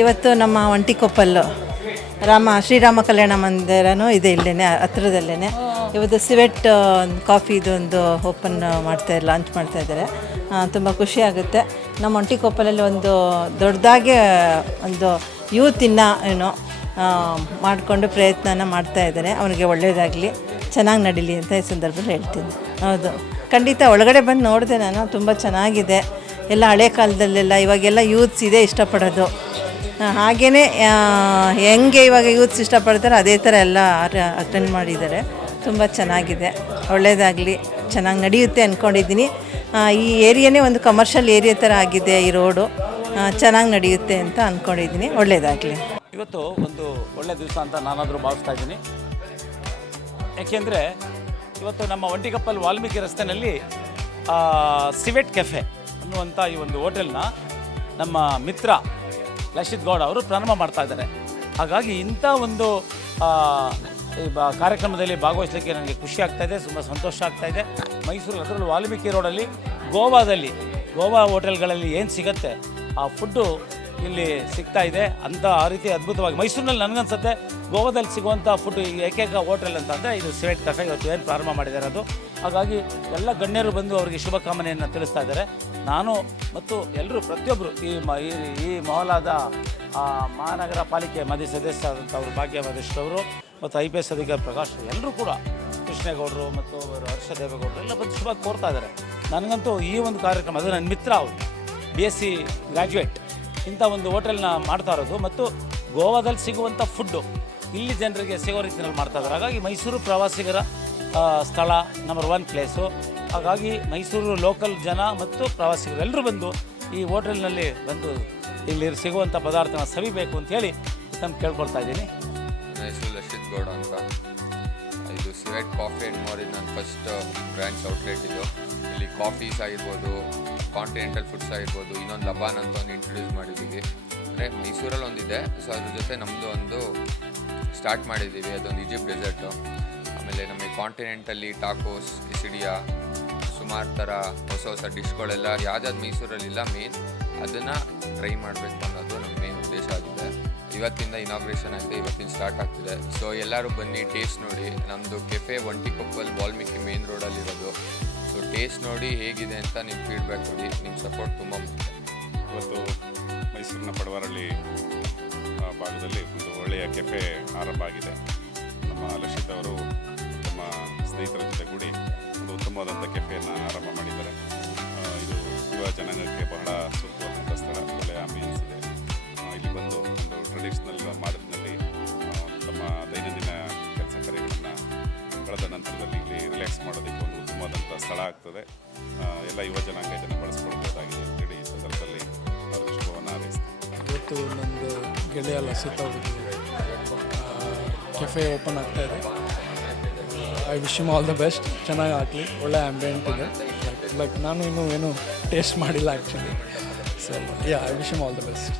ಇವತ್ತು ನಮ್ಮ ಒಂಟಿಕೊಪ್ಪಲ್ಲು ಶ್ರೀರಾಮ ಕಲ್ಯಾಣ ಮಂದಿರನೂ ಇದೆ ಇಲ್ಲೇ ಹತ್ರದಲ್ಲೇ. ಇವತ್ತು ಸಿವೆಟ್ ಕಾಫಿದು ಒಂದು ಓಪನ್ ಲಾಂಚ್ ಮಾಡ್ತಾಯಿದ್ದಾರೆ. ತುಂಬ ಖುಷಿಯಾಗುತ್ತೆ. ನಮ್ಮ ಒಂಟಿಕೊಪ್ಪಲಲ್ಲಿ ಒಂದು ದೊಡ್ಡದಾಗಿ ಒಂದು ಯೂತಿನ ಮಾಡಿಕೊಂಡು ಪ್ರಯತ್ನನ ಮಾಡ್ತಾಯಿದ್ದಾರೆ. ಅವನಿಗೆ ಒಳ್ಳೆಯದಾಗಲಿ, ಚೆನ್ನಾಗಿ ನಡೀಲಿ ಅಂತ ಈ ಸಂದರ್ಭದಲ್ಲಿ ಹೇಳ್ತೀನಿ. ಹೌದು, ಖಂಡಿತ ಒಳಗಡೆ ಬಂದು ನೋಡಿದೆ ನಾನು. ತುಂಬ ಚೆನ್ನಾಗಿದೆ. ಎಲ್ಲ ಹಳೆ ಕಾಲದಲ್ಲೆಲ್ಲ ಇವಾಗೆಲ್ಲ ಯೂತ್ಸ್ ಇದೇ ಇಷ್ಟಪಡೋದು. ಹಾಗೆಯೇ ಹೆಂಗೆ ಇವಾಗ ಯೂತ್ಸ್ ಇಷ್ಟಪಡ್ತಾರೆ ಅದೇ ಥರ ಎಲ್ಲ ಅಟೆಂಡ್ ಮಾಡಿದ್ದಾರೆ. ತುಂಬ ಚೆನ್ನಾಗಿದೆ. ಒಳ್ಳೆಯದಾಗಲಿ, ಚೆನ್ನಾಗಿ ನಡೆಯುತ್ತೆ ಅಂದ್ಕೊಂಡಿದ್ದೀನಿ. ಈ ಏರಿಯಾನೇ ಒಂದು ಕಮರ್ಷಿಯಲ್ ಏರಿಯಾ ಥರ ಆಗಿದೆ. ಈ ರೋಡು ಚೆನ್ನಾಗಿ ನಡೆಯುತ್ತೆ ಅಂತ ಅಂದ್ಕೊಂಡಿದ್ದೀನಿ. ಒಳ್ಳೆಯದಾಗಲಿ. ಇವತ್ತು ಒಂದು ಒಳ್ಳೆಯ ದಿವಸ ಅಂತ ನಾನಾದರೂ ಭಾವಿಸ್ತಾ ಇದ್ದೀನಿ. ಯಾಕೆಂದರೆ ಇವತ್ತು ನಮ್ಮ ಒಂಟಿಕೊಪ್ಪಲ್ ವಾಲ್ಮೀಕಿ ರಸ್ತೆಯಲ್ಲಿ ಸಿವೆಟ್ ಕೆಫೆ ಅನ್ನುವಂಥ ಈ ಒಂದು ಹೋಟೆಲ್ನ ನಮ್ಮ ಮಿತ್ರ ಲಕ್ಷಿತ್ ಗೌಡ ಅವರು ಪ್ರಾರಂಭ ಮಾಡ್ತಾ ಇದ್ದಾರೆ. ಹಾಗಾಗಿ ಇಂಥ ಒಂದು ಕಾರ್ಯಕ್ರಮದಲ್ಲಿ ಭಾಗವಹಿಸಲಿಕ್ಕೆ ನನಗೆ ಖುಷಿ ಆಗ್ತಾಯಿದೆ, ತುಂಬ ಸಂತೋಷ ಆಗ್ತಾಯಿದೆ. ಮೈಸೂರಲ್ಲಿ, ಅದರಲ್ಲೂ ವಾಲ್ಮೀಕಿ ರೋಡಲ್ಲಿ ಗೋವಾ ಹೋಟೆಲ್ಗಳಲ್ಲಿ ಏನು ಸಿಗುತ್ತೆ ಆ ಫುಡ್ಡು ಇಲ್ಲಿ ಸಿಗ್ತಾ ಇದೆ ಅಂತ. ಆ ರೀತಿ ಅದ್ಭುತವಾಗಿ ಮೈಸೂರಿನಲ್ಲಿ ನನಗನ್ಸುತ್ತೆ ಗೋವಾದಲ್ಲಿ ಸಿಗುವಂಥ ಫುಡ್ ಏಕೈಕ ಹೋಟೆಲ್ ಅಂತಂದರೆ ಇದು ಸಿವೆಟ್ ಕೆಫೆ. ಇವತ್ತು ಏನು ಪ್ರಾರಂಭ ಮಾಡಿದ್ದಾರೆ ಅದು. ಹಾಗಾಗಿ ಎಲ್ಲ ಗಣ್ಯರು ಬಂದು ಅವರಿಗೆ ಶುಭಕಾಮನೆಯನ್ನು ತಿಳಿಸ್ತಾ ಇದ್ದಾರೆ. ನಾನು ಮತ್ತು ಎಲ್ಲರೂ ಪ್ರತಿಯೊಬ್ಬರು ಈ ಮೊಹಲಾದ ಮಹಾನಗರ ಪಾಲಿಕೆ ಮಾಜಿ ಸದಸ್ಯರಾದಂಥವ್ರು ಭಾಗ್ಯ ಮಹದೇಶ್ರವರು ಮತ್ತು IPS ಅಧಿಕಾರಿ ಪ್ರಕಾಶ್, ಎಲ್ಲರೂ ಕೂಡ ಕೃಷ್ಣೇಗೌಡರು ಮತ್ತು ಅವರು ಹರ್ಷ ದೇವೇಗೌಡರು ಎಲ್ಲ ಬಂದು ಶುಭ ಕೋರ್ತಾ ಇದ್ದಾರೆ. ನನಗಂತೂ ಈ ಒಂದು ಕಾರ್ಯಕ್ರಮ, ಅದು ನನ್ನ ಮಿತ್ರ, ಅವರು BSc ಗ್ರ್ಯಾಜುಯೇಟ್, ಇಂಥ ಒಂದು ಹೋಟೆಲ್ನ ಮಾಡ್ತಾ ಇರೋದು ಮತ್ತು ಗೋವಾದಲ್ಲಿ ಸಿಗುವಂಥ ಫುಡ್ಡು ಇಲ್ಲಿ ಜನರಿಗೆ ಸಿಗೋ ರೀತಿಯಲ್ಲಿ ಮಾಡ್ತಾ ಇದ್ದಾರೆ. ಹಾಗಾಗಿ ಮೈಸೂರು ಪ್ರವಾಸಿಗರ ಸ್ಥಳ ನಂಬರ್ 1 ಪ್ಲೇಸು. ಹಾಗಾಗಿ ಮೈಸೂರು ಲೋಕಲ್ ಜನ ಮತ್ತು ಪ್ರವಾಸಿಗರು ಎಲ್ಲರೂ ಬಂದು ಈ ಹೋಟೆಲ್ನಲ್ಲಿ ಬಂದು ಇಲ್ಲಿ ಸಿಗುವಂಥ ಪದಾರ್ಥನ ಸವಿಬೇಕು ಅಂಥೇಳಿ ನಾನು ಕೇಳ್ಕೊಳ್ತಾ ಇದ್ದೀನಿ. ನನ್ನ ಹೆಸರು ಲಕ್ಷಿತ್ ಗೌಡ ಅಂತ. ಇದು ಸಿವೆಟ್ ಕಾಫಿ ಆ್ಯಂಡ್ ಮೋರ್ ಇದು ನನ್ನ ಫಸ್ಟ್ ಬ್ರಾಂಚ್ ಔಟ್ಲೆಟ್. ಇದು ಇಲ್ಲಿ ಕಾಫೀಸ್ ಆಗಿರ್ಬೋದು, ಕಾಂಟಿನೆಂಟಲ್ ಫುಡ್ಸ್ ಆಗಿರ್ಬೋದು, ಇನ್ನೊಂದು ಲಬಾನ್ ಅಂತ ಒಂದು ಇಂಟ್ರೊಡ್ಯೂಸ್ ಮಾಡಿದ್ದೀವಿ. ಅಂದರೆ ಮೈಸೂರಲ್ಲಿ ಒಂದಿದೆ, ಸೊ ಅದ್ರ ಜೊತೆ ನಮ್ಮದು ಒಂದು ಸ್ಟಾರ್ಟ್ ಮಾಡಿದ್ದೀವಿ, ಅದೊಂದು ಈಜಿಪ್ಟ್ ಡೆಸರ್ಟು. ಆಮೇಲೆ ನಮಗೆ ಕಾಂಟಿನೆಂಟಲ್ಲಿ ಟಾಕೋಸ್, ಕಿಸಿಡಿಯಾ, ಸುಮಾರು ಥರ ಹೊಸ ಡಿಶ್ಗಳೆಲ್ಲ ಯಾವ್ದಾದ್ರು ಮೈಸೂರಲ್ಲಿಲ್ಲ ಮೇನ್ ಅದನ್ನು ಟ್ರೈ ಮಾಡಬೇಕು ಅನ್ನೋದು ನಮ್ಮ ಮೇನ್ ಉದ್ದೇಶ ಆಗಿದೆ. ಇವತ್ತಿಂದ ಇನಾಗ್ರೇಷನ್ ಆಗಿದೆ, ಇವತ್ತಿನ ಸ್ಟಾರ್ಟ್ ಆಗ್ತಿದೆ. ಸೊ ಎಲ್ಲರೂ ಬನ್ನಿ, ಟೇಸ್ಟ್ ನೋಡಿ. ನಮ್ಮದು ಕೆಫೆ ಒಂಟಿಕೊಪ್ಪಲ್ ವಾಲ್ಮೀಕಿ ಮೇನ್ ರೋಡಲ್ಲಿರೋದು. ಸೊ ಟೇಸ್ಟ್ ನೋಡಿ ಹೇಗಿದೆ ಅಂತ ನಿಮ್ಮ ಫೀಡ್ಬ್ಯಾಕ್ ಕೊಡಿ. ನಿಮ್ಮ ಸಪೋರ್ಟ್ ತುಂಬ ಮುಖ್ಯ. ಇವತ್ತು ಮೈಸೂರಿನ ಪಡವಾರಳ್ಳಿ ಭಾಗದಲ್ಲಿ ಒಂದು ಒಳ್ಳೆಯ ಕೆಫೆ ಆರಂಭ ಆಗಿದೆ. ನಮ್ಮ ಲಕ್ಷಿತ್ ಅವರು ನಮ್ಮ ಸ್ನೇಹಿತರ ಜೊತೆಗೂಡಿ ಒಂದು ಉತ್ತಮವಾದಂಥ ಕೆಫೆಯನ್ನು ಆರಂಭ ಮಾಡಿದ್ದಾರೆ. ಇದು ಯುವ ಜನಾಂಗಕ್ಕೆ ಬಹಳ ಸೂಕ್ತವಾದಂಥ ಸ್ಥಳ, ಒಳ್ಳೆಯ ಆಂಬಿಯನ್ಸ್ ಇದೆ. ಇಲ್ಲಿ ಬಂದು ಒಂದು ಟ್ರೆಡಿಷ್ನಲ್ ಮಾದರಿನಲ್ಲಿ ತಮ್ಮ ದೈನಂದಿನ ಕೆಲಸ ಕಾರ್ಯಗಳನ್ನು ಕಳೆದ ನಂತರದಲ್ಲಿ ಇಲ್ಲಿ ರಿಲ್ಯಾಕ್ಸ್ ಮಾಡೋದಕ್ಕೆ ಒಂದು ಉತ್ತಮವಾದಂಥ ಸ್ಥಳ ಆಗ್ತದೆ. ಎಲ್ಲ ಯುವ ಜನಾಂಗ ಇದನ್ನು ಬಳಸ್ಕೊಳ್ಬೋದಾಗಿದೆ ಅಂತೇಳಿ ಈ ಸಂದರ್ಭದಲ್ಲಿ ಅವರು ಶುಭವನ್ನು ಹಾರೈಸ್ತಾರೆ. ಇವತ್ತು ನಂದು ಗೆಳೆಯ ಲಸಿತ್ ಅವ್ರದ್ದು ಕೆಫೆ ಓಪನ್ ಆಗ್ತಾಯಿದೆ. I wish him all the best. ಚೆನ್ನಾಗಿ ಆಗಲಿ, ಒಳ್ಳೆ ಆ್ಯಂಬಿಯೆಂಟ್ ಇದೆ. ಲೈಕ್ ನಾನು ಇನ್ನೂ ಏನೂ ಟೇಸ್ಟ್ ಮಾಡಿಲ್ಲ actually. So I wish him all the best.